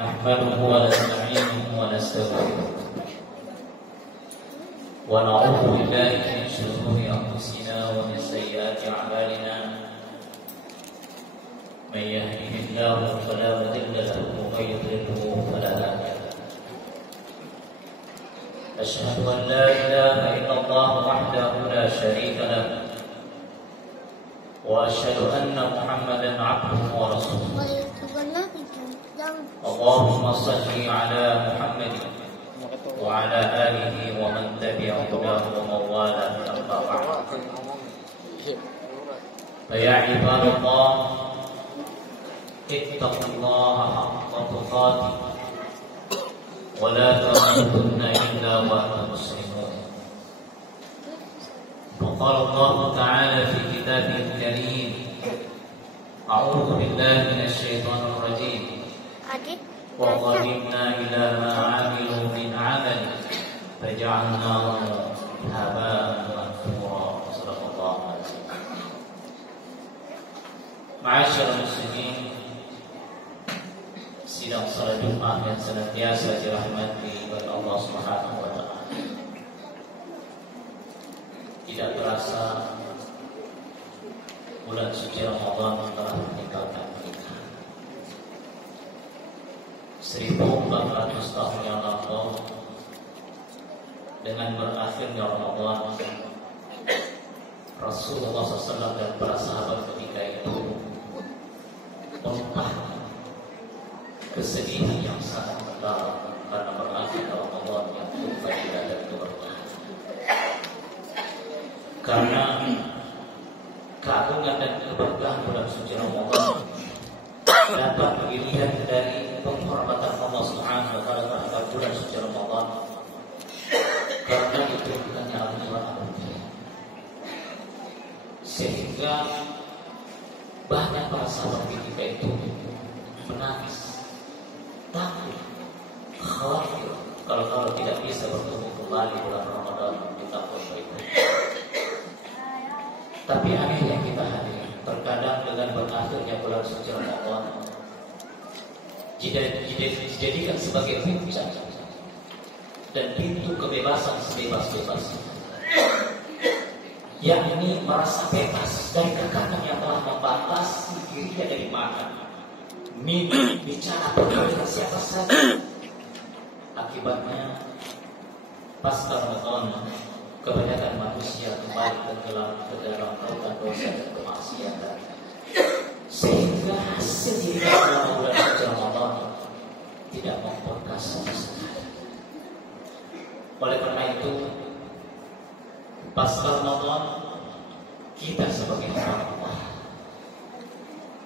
نحمده ونستعينه ونستغفره ونعوذ بالله من شرور أنفسنا ومن سيئات أعمالنا من يهده الله فلا مضل له ومن يضلله فلا هادي له أشهد أن لا إله إلا الله وحده لا شريك له وأشهد أن محمدا عبده ورسوله اللهم صل على محمد وعلى آله ومن تبع هداه ومن والاه أما بعد فيا عباد الله اتقوا الله حق تقاته ولا تموتن إلا وأنتم مسلمون وقال الله تعالى في كتابه الكريم أعوذ بالله من الشيطان الرجيم وقدمنا إلى ما عملوا من عمل فجعلناه هباء منثورا صدق الله العظيم. Ma'asyiral muslimin, sidang salat Jumat yang senantiasa dirahmati oleh Allah Subhanahu wa taala. Tidak terasa bulan suci Ramadan telah meninggalkan kita. 1400 tahun yang lalu, dengan berakhirnya Ramadan, Rasulullah SAW dan para sahabat ketika itu menumpah kesedihan yang sangat mendalam karena berakhirnya Ramadan yang berfaedah dan berkah. Karena keagungan dan keberkahan bulan suci Ramadan dapat dilihat dari penghormatan Allah Subhanahu wa taala terhadap bulan suci Ramadan. Karena itu bukannya Al-Quran, sehingga banyak para sahabat ketika itu menangis, takut, khawatir kalau tidak bisa bertemu kembali bulan Ramadan di tahun berikutnya. Tapi akhirnya kita hadir. Terkadang dengan berakhirnya bulan suci Ramadan dijadikan sebagai puncak dan pintu kebebasan sebebas-bebasnya, yakni merasa bebas dari kekatan yang telah membatasi dirinya dari makan, minum, bicara, bergaul dengan siapa saja. Akibatnya pasca Ramadan kebanyakan manusia kembali tenggelam ke dalam lautan dosa dan kemaksiatan, sehingga hasil dalam bulan suci Ramadan tidak memberkah sama sekali. Oleh karena itu, pasca Ramadan kita sebagai hamba,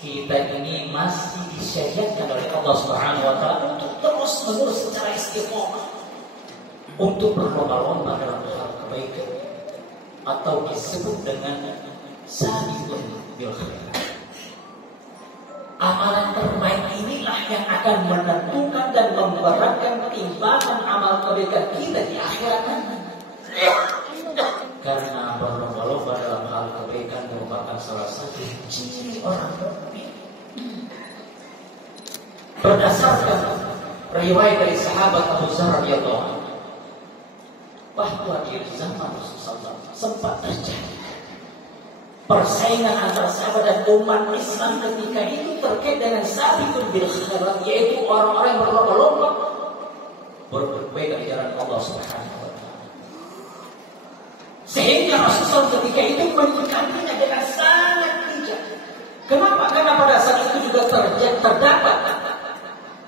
kita ini masih disyariatkan oleh Allah Subhanahu wa taala untuk terus menerus secara istiqomah untuk berlomba-lomba dalam hal kebaikan atau disebut dengan sabiqun bil khair. Amalan terbaik inilah yang akan menentukan dan memberatkan timbangan amal kebaikan kita di akhirat nanti. Karena berlomba-lomba dalam hal kebaikan merupakan salah satu ciri orang mukmin. Berdasarkan riwayat dari sahabat Abu Dzar radhiyallahu anhu, bahwa di zaman Rasulullah sempat terjadi persaingan antara sahabat dan umat Islam ketika itu terkait dengan sabiqun bil khairat, yaitu orang-orang yang berlomba-lomba berbuat baik di jalan Allah Subhanahu wa taala. Sehingga Rasulullah ketika itu menyikapinya dengan sangat bijak. Kenapa? Karena pada saat itu juga terdapat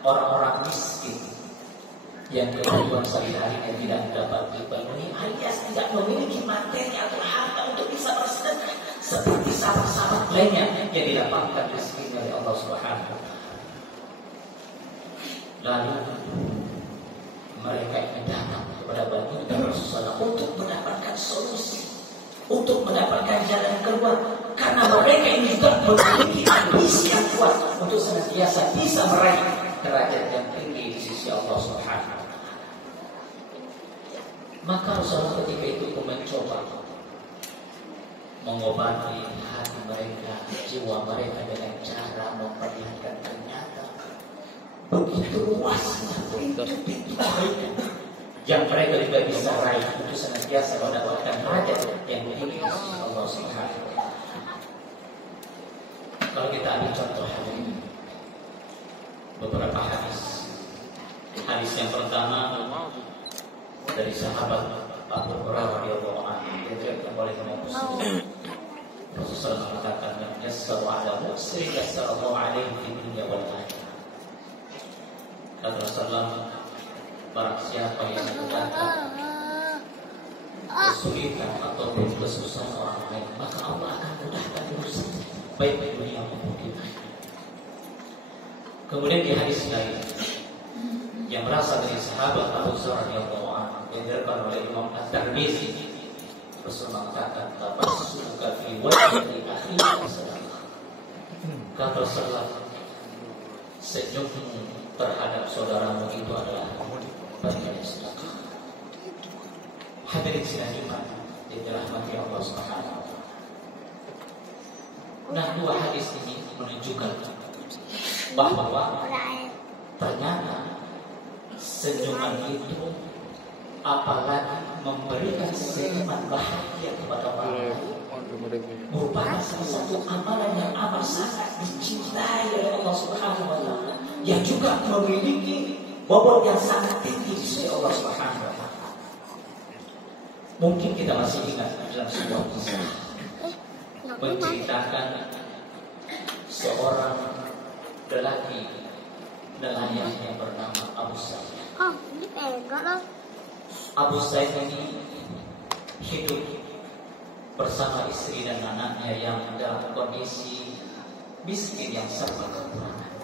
orang-orang miskin yang kebutuhan sehari-harinya tidak dapat dipenuhi, alias tidak memiliki materi atau harta untuk bisa bersedekah seperti sahabat-sahabat lainnya yang didapatkan rezeki dari Allah Subhanahu wa taala. Lalu mereka ini datang kepada baginda Rasulullah untuk mendapatkan solusi, untuk mendapatkan jalan keluar, karena mereka ini juga memiliki ambisi yang kuat untuk senantiasa bisa meraih derajat yang tinggi di sisi Allah Subhanahu wa taala. Maka Rasulullah ketika itu mencoba mengobati hati mereka, jiwa mereka dengan cara memperlihatkan ternyata begitu luasnya pintu-pintu kebaikan yang mereka juga bisa raih untuk senantiasa mendapatkan hajat yang dimiliki Allah Subhanahu wa Ta'ala. Kalau kita ambil contoh hari ini, beberapa hadis. Hadis yang pertama dari sahabat Abu Hurairah radhiyallahu anhu, diriwayatkan oleh Imam Muslim. Rasulullah mengatakan, "Yassaru 'ala mu'sir yassarallahu 'alaihi fid dunya wal akhirah." Kata Rasulullah, barang siapa yang menggunakan kesulitan ataupun kesusahan orang lain, maka Allah akan mudahkan urusan baik di dunia maupun di akhirat. Kemudian di hadis lain yang berasal dari sahabat Abu Hurairah radhiyallahu anhu yang diriwayatkan oleh Imam At-Tirmidzi, Rasulullah mengatakan, "Tabassuka fi wajhi akhika sadaqah." Kata Rasulullah, senyum terhadap saudaramu itu adalah bagian sedekah. Hadirin sekalian yang dirahmati Allah Subhanahu wa Ta'ala. Nah, dua hadis ini menunjukkan bahwa ternyata senyuman itu apalagi memberikan senyuman bahagia kepada orang lain merupakan salah satu amalan yang amat sangat dicintai oleh Allah Subhanahu wa Ta'ala, yang juga memiliki bobot yang sangat tinggi di sisi Allah Subhanahu wa Ta'ala. Mungkin kita masih ingat dalam sebuah kisah menceritakan seorang lelaki nelayan yang bernama Abu Sa'id. Abu Sa'id ini hidup bersama istri dan anaknya yang dalam kondisi miskin yang serba kekurangan.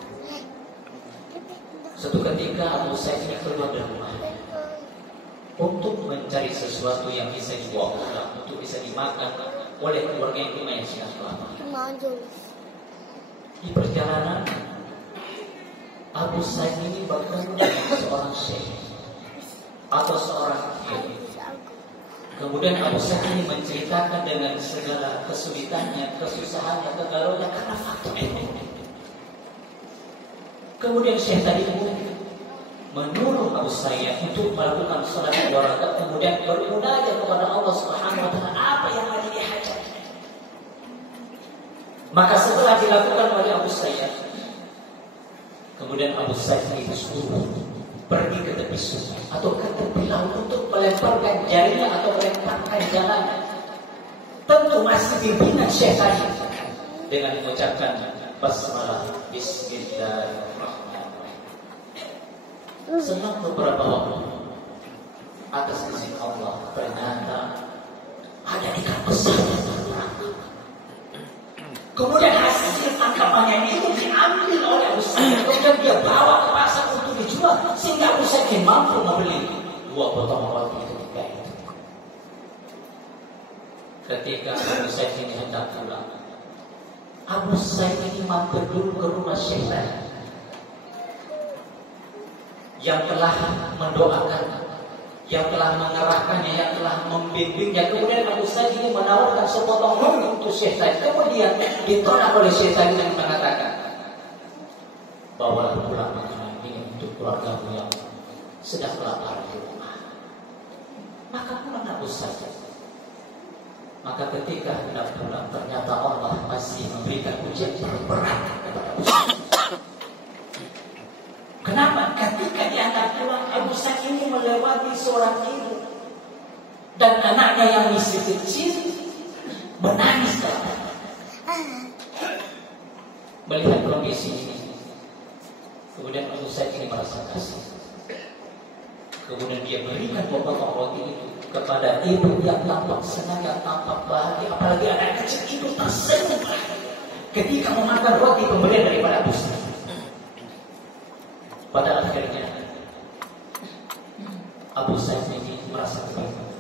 Suatu ketika Abu Sa'id ini keluar dari rumah untuk mencari sesuatu yang bisa dibawa pulang, untuk bisa dimakan oleh keluarga yang sudah lama. Di perjalanan, Abu Sa'id ini bertemu dengan seorang syekh atau seorang kiai. Kemudian Abu Sa'id ini menceritakan dengan segala kesulitannya, kesusahannya, kegalauannya karena faktor ekonomi. Kemudian syekh tadi menyuruh Abu Sa'id untuk melakukan salat 2 rakaat, kemudian bermunajat kepada Allah Subhanahu wa Ta'ala apa yang ada di hajat. Maka setelah dilakukan oleh Abu Sa'id, kemudian Abu Sa'id itu disuruh pergi ke tepi sungai atau ke tepi laut untuk melemparkan jarinya atau melemparkan jalannya. Tentu masih bimbingan syekh tadi dengan mengucapkan basmalah bismillahirrahmanirrahim. Selang beberapa waktu, atas izin Allah, ternyata ada ikan besar yang terperangkap. Kemudian hasil tangkapannya itu diambil oleh Abu Sa'id, kemudian dia bawa ke pasar untuk dijual, sehingga Abu Sa'id mampu membeli 2 potong roti ketika itu. Ketika Abu Sa'id ini hendak pulang, Abu Sa'id ini mampir dulu ke rumah Syekh yang telah mendoakan, yang telah mengerahkannya, yang telah membimbingnya. Kemudian Abu Sa'id ini menawarkan sepotong roti untuk Syekh Sa'id. Kemudian ditolak oleh Syekh Sa'id yang mengatakan, bawalah pulang makanan ini untuk keluargamu yang sedang lapar di rumah. Maka pulang Abu Sa'id. Maka ketika hendak pulang, ternyata Allah masih memberikan ujian berat kepada Abu Sa'id. Kenapa? Ketika dia hendak pulang, Abu Sa'id ini melewati seorang ibu dan anaknya yang masih kecil menangis. Melihat kondisi ini, kemudian Abu Sa'id ini merasa kasih. Kemudian dia berikan potong roti itu kepada ibu yang tampak senang, yang tampak bahagia. Apalagi anak kecil itu tersenyum ketika memakan roti pemberian daripada Abu Sa'id. Pada akhirnya Abu Sa'id ini merasa kebaikan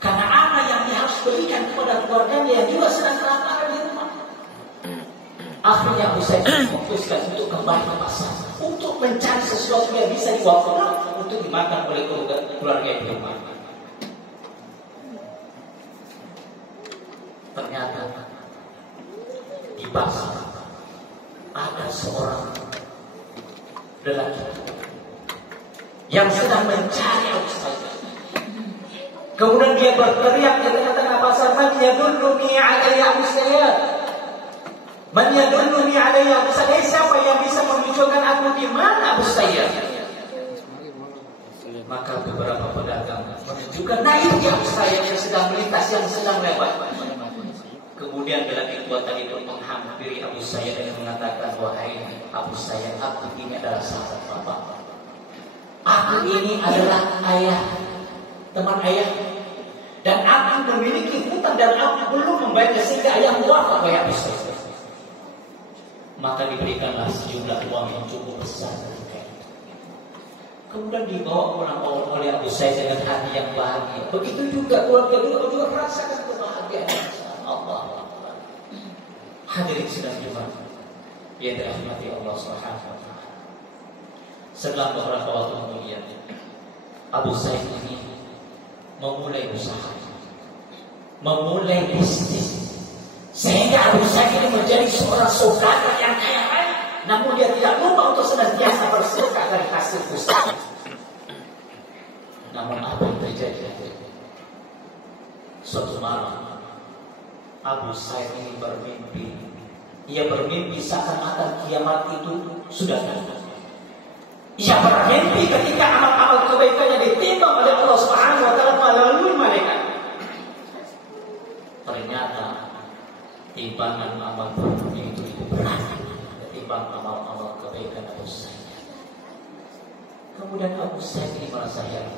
karena apa yang dia harus berikan kepada keluarganya yang juga sedang kelaparan di rumah. Akhirnya Abu Sa'id memutuskan untuk kembali ke pasar untuk mencari sesuatu yang bisa dibawa pulang untuk dimakan oleh keluarga di rumah. Ternyata di pasar ada seorang lelaki yang sedang mencari Abu Sayyaf. Kemudian dia berteriak di tengah-tengah pasar, "Man yadulluni alayya Abu Sayyaf? Man yadulluni alayya Abu Sayyaf? Siapa yang bisa menunjukkan aku di mana Abu Sayyaf?" Maka beberapa pedagang menunjukkan, "Nah itu Abu Sayyaf yang sedang melintas, yang sedang lewat." Kemudian lelaki tua tadi pun menghampiri Abu Sayyaf dan mengatakan, "Wahai Abu Sayyaf, aku ini adalah sahabat bapak. Aku ini adalah ayah, teman ayah. Dan aku memiliki hutang dan aku belum membayar sehingga ayah wafat, wahai Abu Sayyaf." Maka diberikanlah sejumlah uang yang cukup besar. Kemudian dibawa pulang oleh Abu Sayyaf dengan hati yang bahagia. Begitu juga keluarga beliau juga merasakan kebahagiaan. Allah. Hadirin sidang Jumat yang dirahmati Allah Subhanahu wa taala. Setelah beberapa waktu kemudian, Abu Sayyaf ini memulai usaha, memulai bisnis, sehingga Abu Sayyaf ini menjadi seorang saudagar yang kaya raya. Namun dia tidak lupa untuk senantiasa bersedekah dari hasil usaha. Namun apa yang terjadi? Suatu malam Abu Sayyaf ini bermimpi. Ia bermimpi seakan-akan kiamat itu sudah datang. Ia bermimpi ketika amal-amal kebaikannya ditimbang oleh Allah Subhanahu wa taala melalui malaikat. Ternyata timbangan amal bermimpi itu berat ketimbang amal-amal kebaikan Abu Sayyaf. Kemudian Abu Sayyaf ini merasa heran.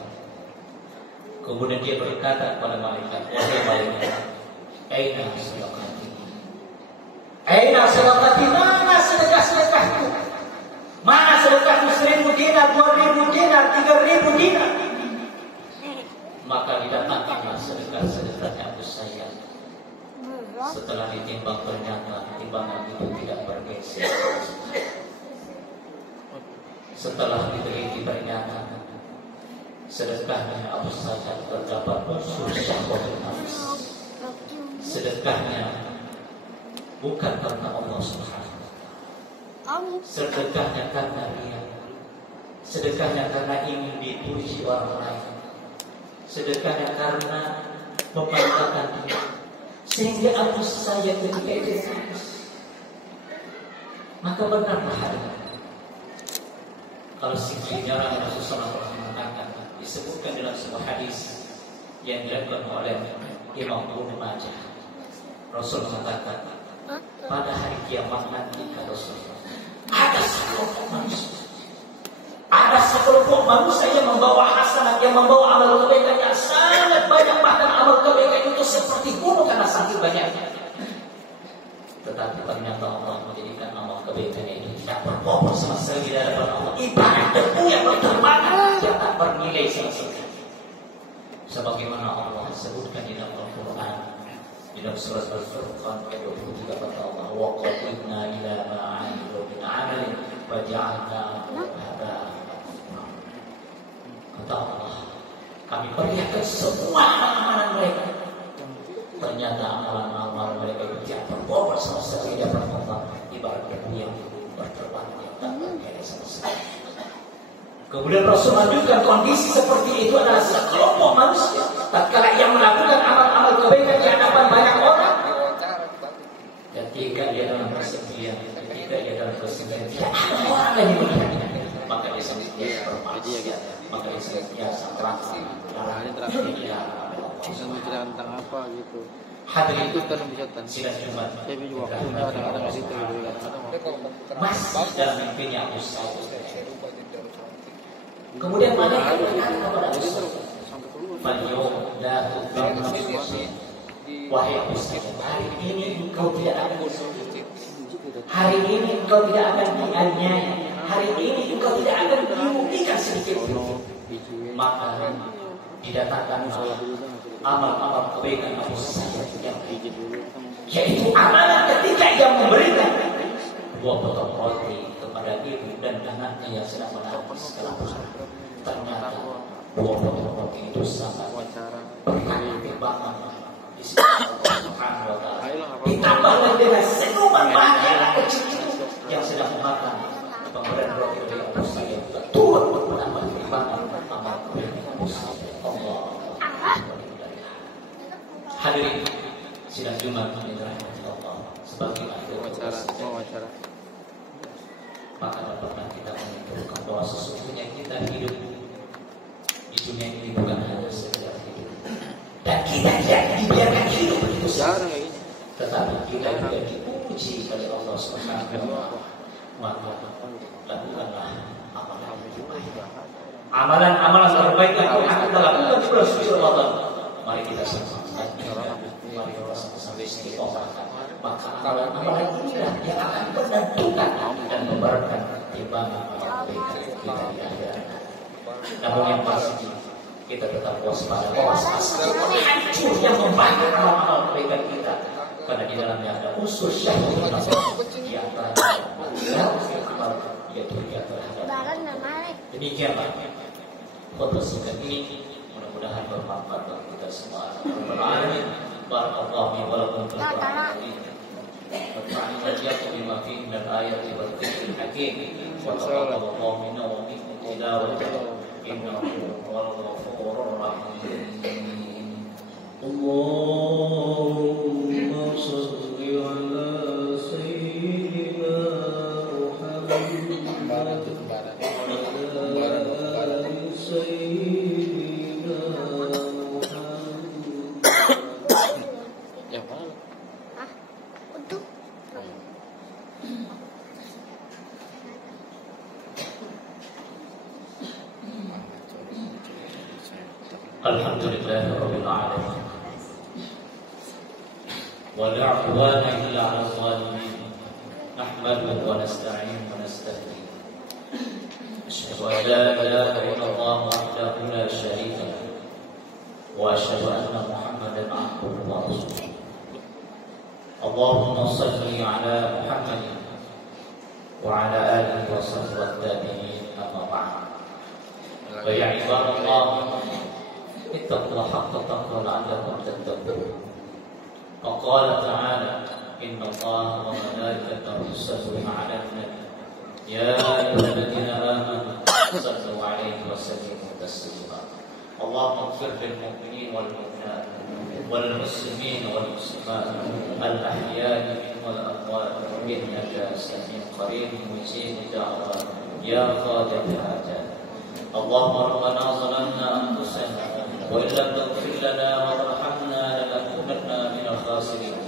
Kemudian dia berkata kepada malaikat, "Wahai malaikat, aina sedekahku? Aina sedekahku? Mana sedekah-sedekahku? Mana sedekahku 1.000 dinar, 2.000 dinar, 3.000 dinar?" Maka didatangkanlah sedekah-sedekahnya Abu Sayyaf. Setelah ditimbang ternyata timbangan itu tidak bergeser. Setelah diteliti ternyata sedekahnya Abu Sayyaf terdapat unsur syahwatul nafs. Sedekahnya bukan karena Allah Subhanahu wa taala. Sedekahnya karena riya. Sedekahnya karena ingin dipuji orang lain. Sedekahnya karena membanggakan diri. Sehingga Abu Sayyaf ketika itu nangis. Maka benarlah hadis. Kalau sejarah Rasulullah SAW mengatakan, disebutkan dalam sebuah hadis yang dilakukan oleh Imam Ibnu Majah. Rasul mengatakan, pada hari kiamat nanti kata Rasulullah, ada sekelompok manusia. Ada sekelompok manusia yang membawa hasanat, yang membawa amal kebaikan yang sangat banyak, bahkan amal kebaikan itu seperti gunung karena saking banyaknya. Tetapi ternyata Allah menjadikan amal kebaikannya itu tidak berbobot sama sekali di hadapan Allah. Ibarat debu yang berterbangan, yang tak bernilai sama sekali. Sebagaimana Allah sebutkan di dalam Al-Quran, di dalam surat Al-Furqan ayat 23 kata Allah, wa qadimna ila ma 'amilu min 'amalin faja'alnahu haba'an. Kata Allah, kami perlihatkan semua amalan mereka. Ternyata amalan-amalan mereka itu tidak berbobot sama sekali, tidak bermanfaat, ibarat debu yang berterbang yang tak bernilai sama sekali. Kemudian Rasul menunjukkan kondisi seperti itu adalah sekelompok manusia tatkala yang melakukan amal-amal kebaikan di hadapan banyak orang. Ketika dia dalam kesedihan, ketika dia dalam kesedihan, tidak ada orang yang melihatnya. Maka dia senantiasa bermaksiat, maka dia senantiasa merasa bisa menceritakan tentang apa gitu. Hadirin Itu kan bisa sidang Jumat. Tapi juga punya kadang-kadang itu gitu Masih dalam mimpinya Abu Sayyaf. Kemudian malaikat berkata kepada Abu Sayyaf, "Falyawm la tudhi'u wahai Abu Sayyaf, hari ini engkau tidak akan disakiti. Hari ini engkau tidak akan dianiaya. Hari ini engkau tidak akan dirugikan sedikit pun." Maka didatangkanlah amal-amal kebaikan Abu Sayyaf yang yaitu amalan ketika ia memberikan 2 potong roti kepada ibu dan anaknya yang sedang menangis kelaparan. Ternyata 2 potong roti itu sangat berkah timbangan di sisi Allah Subhanahu wa taala. Ditambah lagi dengan senyuman bahagia kecil itu yang sedang memakan pemberian roti dari Abu Sayyid turut menambah keimanan amal dari Abu Sayyid. Allah. Hadirin sidang Jumat yang dirahmati Allah, sebagai akhir wawancara. maka dapatlah kita menyimpulkan bahwa sesungguhnya kita hidup di dunia ini bukan hanya sekedar hidup, dan kita tidak dibiarkan hidup begitu saja, tetapi kita juga diuji oleh Allah Subhanahu wa Ta'ala. Maka lakukanlah amalan terbaik yang kita lakukan di bulan suci Ramadan. Mari kita sama-sama istiqomah. Maka amalan inilah yang akan menentukan dan memberatkan timbangan amal kebaikan kita di akhirat. Namun yang pasti kita tetap waspada, hancur yang membantu amal kebaikan kita, karena di dalamnya ada unsur syahwat di antara amal yaitu dia terhadap. Demikianlah khutbah singkat ini, mudah-mudahan bermanfaat bagi kita semua. Barakallahu wa lakum fil Qur'an. Bertanya lakum bima fihi min al-ayat wal dhikril hakim. Wa taqabbalallahu minna wa minkum tilawatahu innahu huwal ghafurur rahim. Allahumma shalli ala sayyidina Muhammad. Alhamdulillah Rabbil Alamin, wa la 'udwana illa 'alal zalimin. Nahmaduhu wa nasta'inu wa nastahdihi. Asyhadu an la ilaha illallah wahdahu la syarika lahu wa asyhadu anna Muhammadan 'abduhu wa rasuluh. Allahumma shalli 'ala Muhammadin wa 'ala alihi wa sahbihi wat-tabi'in, amma ba'd. Wa ya ibadallah, ittaqullaha haqqa taqwah la'allakum tattaqun. Qala ta'ala, inna Allaha wa malaikatahu yusalluna 'alan nabi ya ayyuhalladzina amanu sallu 'alaihi wa sallimu taslima. Allahumma ighfir lil mu'minin wal mu'minat wal muslimin wal muslimat al ahya'i minhum wal amwat innaka sami'un qarib mujib da'wat ya qadil hajat. Allahumma rabbana zalamna anfusana وإن لم تغفر لنا وترحمنا لنكونن من الخاسرين.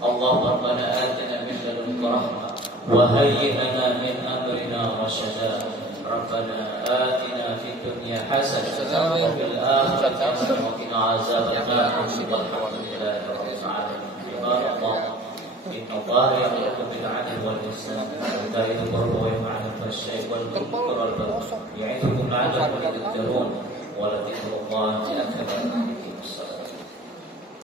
اللهم ربنا آتنا من لدنك رحمة وهيئ لنا من أمرنا رشدا. ربنا آتنا في الدنيا حسنة وفي الآخرة حسنة وقنا عذاب النار والحمد لله رب العالمين. عباد الله، إن الله يأمر بالعدل والإحسان وإيتاء ذي القربى وينهى عن الفحشاء والمنكر والبغي يعظكم لعلكم تذكرون. ولذكر الله أكبر.